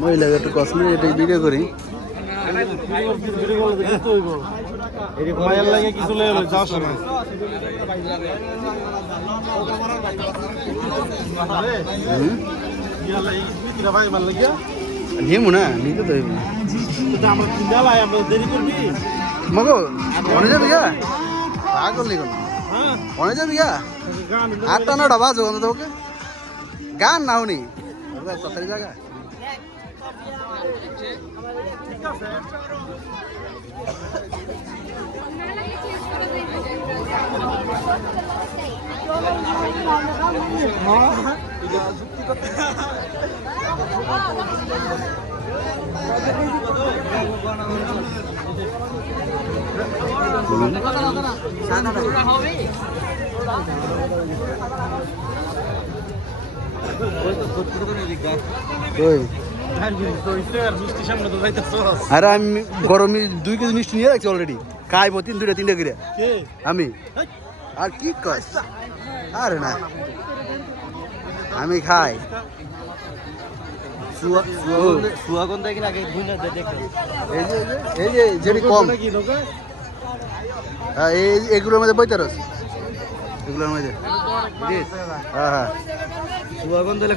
মহিলা একটু কসমেটিক এটা ভিডিও করি মায়ের লাগে কিছু লেগে যাওয়ার সময় নিমু না নিতে তো আমরা কিনালাই আমরা দেরি করবি মগো অনে যাবি গা পাগল নি কোন অনে যাবি গা 8টা 9টা বাজে অন্তত ওকে গান নাও নি তাড়াতাড়ি জায়গা আরে আমি গরমে 2 কেজি মিষ্টি নিয়ে রাখছি অলরেডি খাইবো 3-2-3 করে আমি আর কি কস আরে না আমি খাই সুয়াগন দেখি না দেখো এই যে যেটি কম হ্যাঁ এগুলোর মধ্যে বইতে রস এগুলোর মধ্যে হ্যাঁ হ্যাঁ সুয়াগন